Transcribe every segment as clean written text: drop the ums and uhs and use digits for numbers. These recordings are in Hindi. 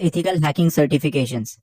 Ethical hacking certifications.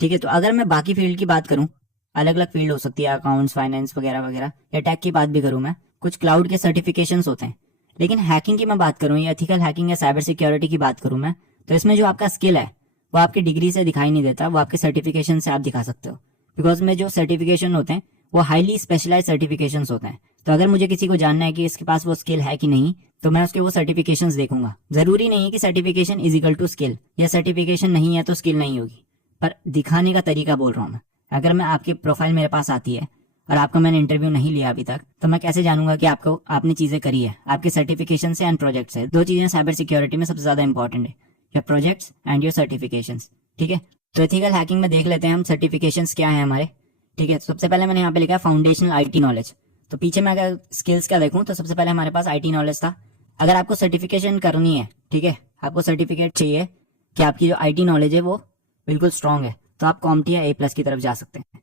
ठीक है, तो अगर मैं बाकी फील्ड की बात करूं, अलग अलग फील्ड हो सकती है, अकाउंट्स, फाइनेंस वगैरह वगैरह, या टेक की बात भी करूं मैं, कुछ क्लाउड के सर्टिफिकेशंस होते हैं। लेकिन हैकिंग की मैं बात करूं या एथिकल हैकिंग या साइबर सिक्योरिटी की बात करूं मैं, तो इसमें जो आपका स्किल है वो आपकी डिग्री से दिखाई नहीं देता, वो आपके सर्टिफिकेशन से आप दिखा सकते हो। बिकॉज में जो सर्टिफिकेशन होते हैं वो हाईली स्पेशलाइज सर्टिफिकेशंस होते हैं। तो अगर मुझे किसी को जानना है कि इसके पास वो स्किल है कि नहीं, तो मैं उसके वो सर्टिफिकेशंस देखूंगा। जरूरी नहीं है कि certification is equal to skill, या सर्टिफिकेशन नहीं है तो स्किल नहीं होगी, पर दिखाने का तरीका बोल रहा हूँ मैं। अगर मैं आपकी प्रोफाइल मेरे पास आती है और आपका मैंने इंटरव्यू नहीं लिया अभी तक, तो मैं कैसे जानूंगा कि आपको आपने चीजें करी है? आपके सर्टिफिकेशन से एंड प्रोजेक्ट से। दो चीजें साइबर सिक्योरिटी में सबसे ज्यादा इंपॉर्टेंट है, your projects and your certifications. ठीक है, तो एथिकल हैकिंग में देख लेते हैं हम सर्टिफिकेशंस क्या है हमारे। ठीक है, तो सबसे पहले मैंने यहाँ पे लिखा है फाउंडेशनल आईटी नॉलेज। तो पीछे मैं अगर स्किल्स का देखूं तो सबसे पहले हमारे पास आईटी नॉलेज था। अगर आपको सर्टिफिकेशन करनी है, ठीक है, आपको सर्टिफिकेट चाहिए कि आपकी जो आईटी नॉलेज है वो बिल्कुल स्ट्रांग है, तो आप कॉम्टी या A+ की तरफ जा सकते हैं।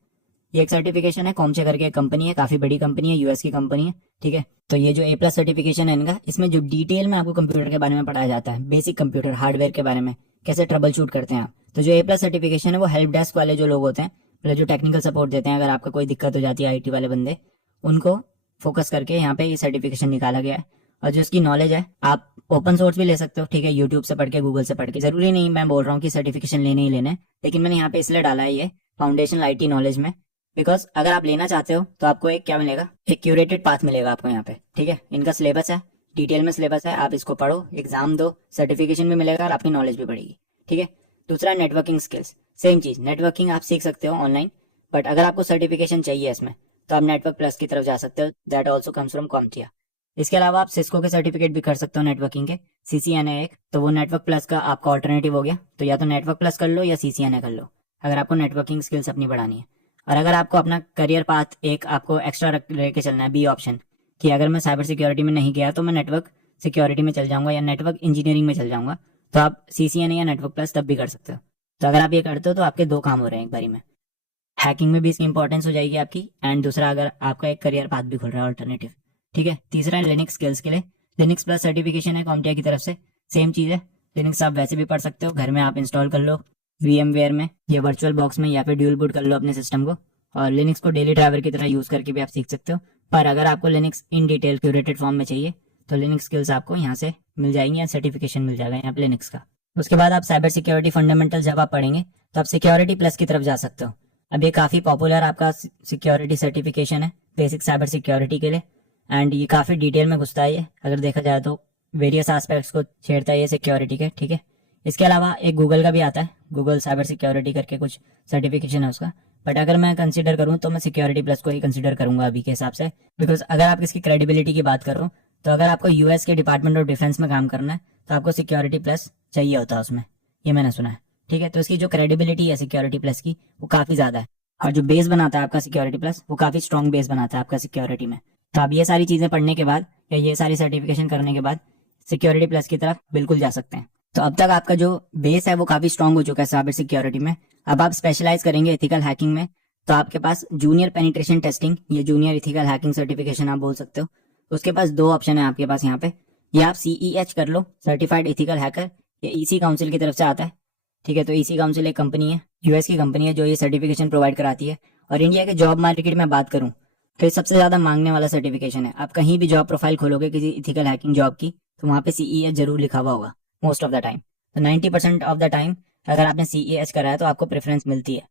ये एक सर्टिफिकेशन है, कॉमचे करके एक कंपनी है, काफी बड़ी कंपनी है, यूएस की कंपनी है। ठीक है, तो ये जो A+ सर्टिफिकेशन है इनका, इसमें जो डिटेल में आपको कंप्यूटर के बारे में पढ़ाया जाता है, बेसिक कंप्यूटर हार्डवेयर के बारे में, कैसे ट्रबल शूट करते हैं आप। तो जो A+ सर्टिफिकेशन है वो हेल्प डेस्क वाले जो लोग होते हैं, मतलब जो टेक्निकल सपोर्ट देते हैं, अगर आपका कोई दिक्कत हो जाती है आईटी वाले बंदे, उनको फोकस करके यहाँ पे ये सर्टिफिकेशन निकाला गया है। और जो इसकी नॉलेज है, आप ओपन सोर्स भी ले सकते हो। ठीक है, यूट्यूब से पढ़ के, गूगल से पढ़ के, जरूरी नहीं मैं बोल रहा हूँ कि सर्टिफिकेशन लेने ही लेने, लेकिन मैंने यहाँ पे इसलिए डाला है ये फाउंडेशनल आईटी नॉलेज में, बिकॉज अगर आप लेना चाहते हो तो आपको एक क्या मिलेगा, एक क्यूरेटेड पाथ मिलेगा आपको यहाँ पे। ठीक है, इनका सिलेबस है, डिटेल में सिलेबस है, आप इसको पढ़ो, एग्जाम दो, सर्टिफिकेशन भी मिलेगा और आपकी नॉलेज भी बढ़ेगी। ठीक है, दूसरा नेटवर्किंग स्किल्स। सेम चीज, नेटवर्किंग आप सीख सकते हो ऑनलाइन, बट अगर आपको सर्टिफिकेशन चाहिए इसमें, तो आप नेटवर्क प्लस की तरफ जा सकते हो, दैट ऑल्सो कम्स फ्रॉम कॉम्टिया। इसके अलावा आप सिस्को के सर्टिफिकेट भी कर सकते हो नेटवर्किंग के, CCNA एक, तो वो नेटवर्क प्लस का आपका ऑल्टरनेटिव हो गया। तो या तो नेटवर्क प्लस कर लो या CCNA कर लो, अगर आपको नेटवर्किंग स्किल्स अपनी बढ़ानी है। और अगर आपको अपना करियर पाथ एक आपको एक्स्ट्रा लेके चलना है, बी ऑप्शन, कि अगर मैं साइबर सिक्योरिटी में नहीं गया तो मैं नेटवर्क सिक्योरिटी में चल जाऊंगा या नेटवर्क इंजीनियरिंग में चल जाऊंगा, तो आप CCNA या नेटवर्क प्लस तब भी कर सकते हो। तो अगर आप ये करते हो तो आपके दो काम हो रहे हैं एक बारी में, हैकिंग में भी इसकी इंपॉर्टेंस हो जाएगी आपकी, एंड दूसरा अगर आपका एक करियर पाथ भी खुल रहा है ऑल्टरनेटिव। ठीक है, तीसरा है लिनक्स स्किल्स के लिए, लिनक्स प्लस सर्टिफिकेशन है कॉम्टिया की तरफ से। सेम चीज है, लिनक्स आप वैसे भी पढ़ सकते हो, घर में आप इंस्टॉल कर लो VMware में या वर्चुअल बॉक्स में, या फिर ड्यूल बूट कर लो अपने सिस्टम को, और लिनक्स को डेली ड्राइवर की तरह यूज करके भी आप सीख सकते हो। पर अगर आपको Linux in detail curated form में चाहिए, तो लिनक्स स्किल्स आपको यहाँ से मिल जाएंगी या सर्टिफिकेशन मिल जाएगा यहाँ पे लिनक्स का। उसके बाद आप साइबर सिक्योरिटी फंडामेंटल जब आप पढ़ेंगे, तो आप सिक्योरिटी प्लस की तरफ जा सकते हो। अब ये काफी पॉपुलर आपका सिक्योरिटी सर्टिफिकेशन है बेसिक साइबर सिक्योरिटी के लिए, एंड ये काफी डिटेल में घुसता है ये, अगर देखा जाए तो वेरियस एस्पेक्ट्स को छेड़ता है ये सिक्योरिटी के। ठीक है, इसके अलावा एक गूगल का भी आता है, गूगल साइबर सिक्योरिटी करके कुछ सर्टिफिकेशन है उसका, बट अगर मैं कंसीडर करूं तो मैं सिक्योरिटी प्लस को ही कंसीडर करूंगा अभी के हिसाब से। बिकॉज अगर आप इसकी क्रेडिबिलिटी की बात करो, तो अगर आपको यूएस के डिपार्टमेंट ऑफ डिफेंस में काम करना है, तो आपको सिक्योरिटी प्लस चाहिए होता है उसमें, ये मैंने सुना है। ठीक है, तो इसकी जो क्रेडिबिलिटी है सिक्योरिटी प्लस की, वो काफी ज्यादा है, और जो बेस बनाता है आपका सिक्योरिटी प्लस, वो काफी स्ट्रॉन्ग बेस बनाता है आपका सिक्योरिटी में। तो आप ये सारी चीजें पढ़ने के बाद या ये सारी सर्टिफिकेशन करने के बाद सिक्योरिटी प्लस की तरफ बिल्कुल जा सकते हैं। तो अब तक आपका जो बेस है वो काफी स्ट्रॉन्ग हो चुका है साइबर सिक्योरिटी में। अब आप स्पेशलाइज करेंगे एथिकल हैकिंग में, तो आपके पास जूनियर पेनिट्रेशन टेस्टिंग, ये जूनियर एथिकल हैकिंग सर्टिफिकेशन आप बोल सकते हो। उसके पास दो ऑप्शन है आपके पास यहाँ पे, या आप CEH कर लो, सर्टिफाइड एथिकल हैकर, ये EC काउंसिल की तरफ से आता है। ठीक है, तो EC काउंसिल एक कंपनी है, यूएस की कंपनी है, जो ये सर्टिफिकेशन प्रोवाइड कराती है। और इंडिया के जॉब मार्केट में बात करूं तो ये सबसे ज्यादा मांगने वाला सर्टिफिकेशन है। आप कहीं भी जॉब प्रोफाइल खोलोगे किसी एथिकल हैकिंग जॉब की, तो वहां पे CEH जरूर लिखा हुआ होगा मोस्ट ऑफ द टाइम। तो 90% ऑफ द टाइम अगर आपने CEH करा है तो आपको प्रेफरेंस मिलती है।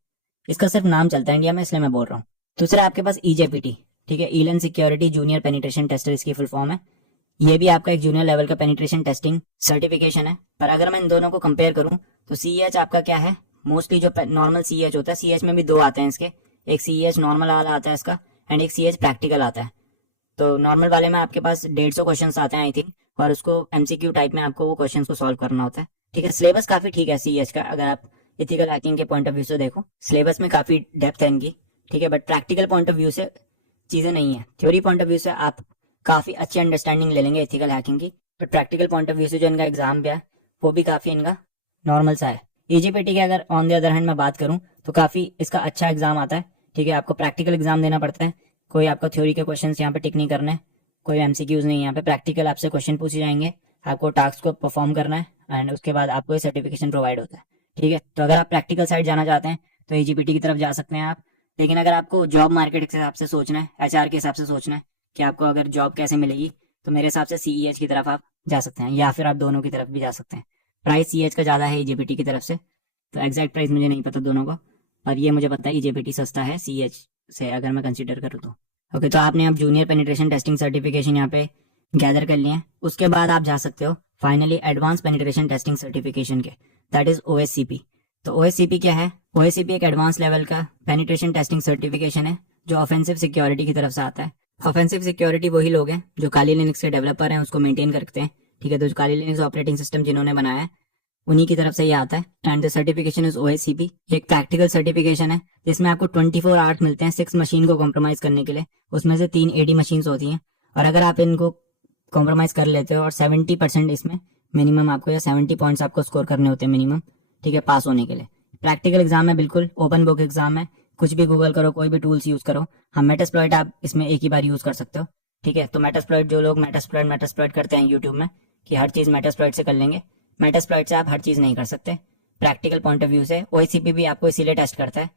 इसका सिर्फ नाम चलता है इंडिया में, इसलिए मैं बोल रहा हूँ। दूसरा आपके पास EJPT, ठीक है, Eelam security junior penetration tester इसकी फुल फॉर्म है। ये भी आपका एक जूनियर लेवल का पेनिट्रेशन टेस्टिंग सर्टिफिकेशन है। पर अगर मैं इन दोनों को कंपेयर करूं तो CEH आपका क्या है, मोस्टली जो नॉर्मल CEH होता है, CEH में भी दो आते हैं इसके, एक CEH नॉर्मल वाला आता है इसका, एंड एक CEH प्रैक्टिकल आता है। तो नॉर्मल वाले में आपके पास 150 क्वेश्चंस आते हैं आई थिंक, और उसको MCQ टाइप में आपको वो क्वेश्चंस को सॉल्व करना होता है। ठीक है, सिलेबस काफी ठीक है CEH का, अगर आप एथिकल हैकिंग के पॉइंट ऑफ व्यू से देखो, सिलेबस में काफी डेप्थ है इनकी। ठीक है, but practical point of view से चीजें नहीं है, थ्योरी पॉइंट ऑफ व्यू से आप काफी अच्छी अंडरस्टैंडिंग ले लेंगे एथिकल हैकिंग की, but practical point of view से जो इनका एग्जाम भी है वो भी काफी इनका नॉर्मल सा है। EJPT की अगर ऑन द अदर हैंड मैं बात करूं तो काफी इसका अच्छा एग्जाम आता है। ठीक है, आपको प्रैक्टिकल एग्जाम देना पड़ता है, कोई आपका थ्योरी के क्वेश्चन यहाँ पे टिक नहीं करना है, कोई MCQs नहीं, यहाँ पे प्रैक्टिकल आपसे क्वेश्चन पूछे जाएंगे, आपको टास्क को परफॉर्म करना है, एंड उसके बाद आपको ये सर्टिफिकेशन प्रोवाइड होता है। ठीक है, तो अगर आप प्रैक्टिकल साइड जाना चाहते हैं तो एजीपीटी की तरफ जा सकते हैं आप। लेकिन अगर आपको जॉब मार्केट के हिसाब से सोचना है, एचआर के हिसाब से सोचना है कि आपको अगर जॉब कैसे मिलेगी, तो मेरे हिसाब से सीईएच की तरफ आप जा सकते हैं, या फिर आप दोनों की तरफ भी जा सकते हैं। प्राइस सीईएच का ज़्यादा है एजीपीटी की तरफ से, तो एग्जैक्ट प्राइस मुझे नहीं पता दोनों को, पर ये मुझे पता है एजीपीटी सस्ता है सीईएच से अगर मैं कंसिडर करूँ तो। ओके, तो आपने अब जूनियर पेनिट्रेशन टेस्टिंग सर्टिफिकेशन यहाँ पे गैदर कर लिए हैं। उसके बाद आप जा सकते हो finally advance penetration testing certification के, दैट इज ओएससीपी। तो ओएससीपी क्या है? ओएससीपी एक एडवांस लेवल का पेनिट्रेशन टेस्टिंग सर्टिफिकेशन है जो ऑफेंसिव सिक्योरिटी की तरफ से आता है। ऑफेंसिव सिक्योरिटी वही लोग हैं जो काली लिनक्स के डेवलपर हैं, उसको मेंटेन करते हैं। ठीक है, तो काली लिनक्स ऑपरेटिंग सिस्टम जिन्होंने बनाया है उन्हीं की तरफ से ये आता है। And the certification is OSCP. एक प्रैक्टिकल सर्टिफिकेशन है जिसमें आपको 24 आवर्स मिलते हैं 6 मशीन को कॉम्प्रोमाइज करने के लिए। उसमें से 3 एडी मशीन्स होती हैं, और अगर आप इनको कॉम्प्रोमाइज कर लेते हो और 70% इसमें मिनिमम आपको, या 70 पॉइंट्स आपको स्कोर करने होते हैं मिनिमम, ठीक है, पास होने के लिए। प्रैक्टिकल एग्जाम है, बिल्कुल ओपन बुक एग्जाम है। कुछ भी गूगल करो, कोई भी टूल्स यूज करो। हम मेटास्प्लॉइट आप इसमें एक ही बार यूज कर सकते हो। ठीक है, तो मेटास्प्लॉइट जो लोग मेटास्प्लॉइट करते हैं यूट्यूब में कि हर चीज मेटास्प्लॉइट से कर लेंगे, मेटास्प्लॉइट से आप हर चीज नहीं कर सकते। प्रैक्टिकल पॉइंट ऑफ व्यू से ओएससीपी भी आपको इसीलिए टेस्ट करता है।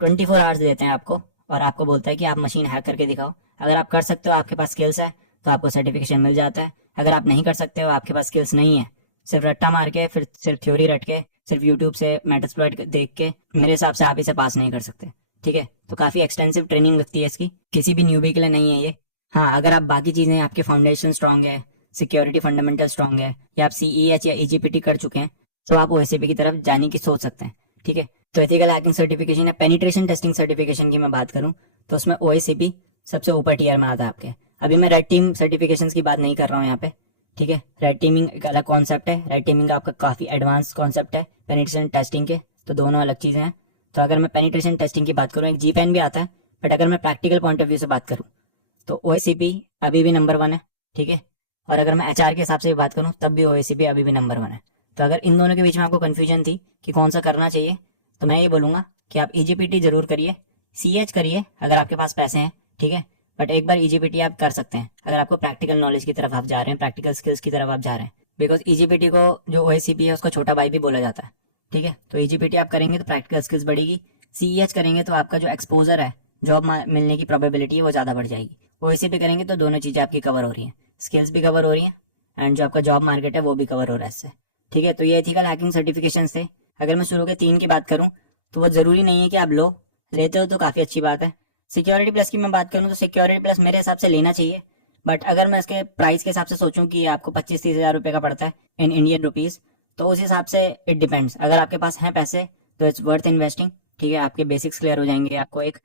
24 आवर्स देते हैं आपको, और आपको बोलता है कि आप मशीन हैक करके दिखाओ। अगर आप कर सकते हो, आपके पास स्किल्स है, तो आपको सर्टिफिकेशन मिल जाता है। अगर आप नहीं कर सकते हो, आपके पास स्किल्स नहीं है, सिर्फ रट्टा मार के, फिर सिर्फ थ्योरी रट के, सिर्फ यूट्यूब से मेटास्प्लॉइट देख के, मेरे हिसाब से आप इसे पास नहीं कर सकते। ठीक है, तो काफी एक्सटेंसिव ट्रेनिंग लगती है इसकी, किसी भी न्यूबी के लिए नहीं है ये। हाँ, अगर आप बाकी चीजें, आपके फाउंडेशन स्ट्रांग है, सिक्योरिटी फंडामेंटल स्ट्रांग है, या आप सीईएच या ईजीपीटी कर चुके हैं, तो आप ओएससीपी की तरफ जाने की सोच सकते हैं। ठीक है, तो एथिकल हैकिंग सर्टिफिकेशन या पेनिट्रेशन टेस्टिंग सर्टिफिकेशन की मैं बात करूं तो उसमें ओएससीपी सबसे ऊपर टीयर में आता है आपके। अभी मैं रेड टीम सर्टिफिकेशन की बात नहीं कर रहा हूँ यहाँ पे। ठीक है, रेड टीमिंग एक अलग कॉन्सेप्ट है। रेड टीमिंग आपका काफी एडवांस कॉन्सेप्ट है पेनिट्रेशन टेस्टिंग के, तो दोनों अलग चीजें हैं। तो अगर मैं पेनिट्रेशन टेस्टिंग की बात करूँ, एक जीपैन भी आता है, बट अगर मैं प्रैक्टिकल पॉइंट ऑफ व्यू से बात करूँ तो ओएससीपी अभी भी नंबर 1 है। ठीक है, और अगर मैं एचआर के हिसाब से बात करूँ तब भी ओएससीपी अभी भी नंबर 1 है। तो अगर इन दोनों के बीच में आपको कंफ्यूजन थी कि कौन सा करना चाहिए, तो मैं ये बोलूंगा कि आप ईजीपीटी जरूर करिए, सीएच करिए अगर आपके पास पैसे हैं। ठीक है, बट एक बार ईजीपीटी आप कर सकते हैं अगर आपको प्रैक्टिकल नॉलेज की तरफ आप जा रहे हैं, प्रैक्टिकल स्किल्स की तरफ आप जा रहे हैं। बिकॉज ईजीपीटी को जो ओएससीपी है उसका छोटा भाई भी बोला जाता है। ठीक है, तो ईजीपीटी आप करेंगे तो प्रैक्टिकल स्किल्स बढ़ेगी। सीएच करेंगे तो आपका जो एक्सपोजर है, जॉब मिलने की प्रोबेबिलिटी है, वो ज्यादा बढ़ जाएगी। ओएससीपी करेंगे तो दोनों चीजें आपकी कवर हो रही हैं, स्किल्स भी कवर हो रही हैं, एंड जो आपका जॉब मार्केट है वो भी कवर हो रहा है इससे। ठीक है, तो ये एथिकल हैकिंग सर्टिफिकेशन थे। अगर मैं शुरू के 3 की बात करूं तो वो जरूरी नहीं है कि आप लो, लेते हो तो काफी अच्छी बात है। सिक्योरिटी प्लस की मैं बात करूं तो सिक्योरिटी प्लस मेरे हिसाब से लेना चाहिए, बट अगर मैं इसके प्राइस के हिसाब से सोचूं कि आपको 25-30 हज़ार रुपये का पड़ता है इन इंडियन रुपीज, तो उस हिसाब से इट डिपेंड्स। अगर आपके पास है पैसे तो इट्स वर्थ इन्वेस्टिंग। ठीक है, आपके बेसिक्स क्लियर हो जाएंगे, आपको एक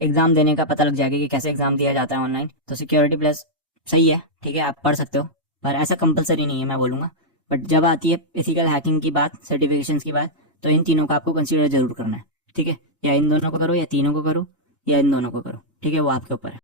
एग्जाम देने का पता लग जाएगा कि कैसे एग्जाम दिया जाता है ऑनलाइन। तो सिक्योरिटी प्लस सही है, ठीक है, आप पढ़ सकते हो, पर ऐसा कंपलसरी नहीं है मैं बोलूंगा। बट जब आती है एथिकल हैकिंग की बात, सर्टिफिकेशन की बात, तो इन तीनों का आपको कंसीडर जरूर करना है। ठीक है, या इन दोनों को करो, या तीनों को करो, या इन दोनों को करो। ठीक है, वो आपके ऊपर है।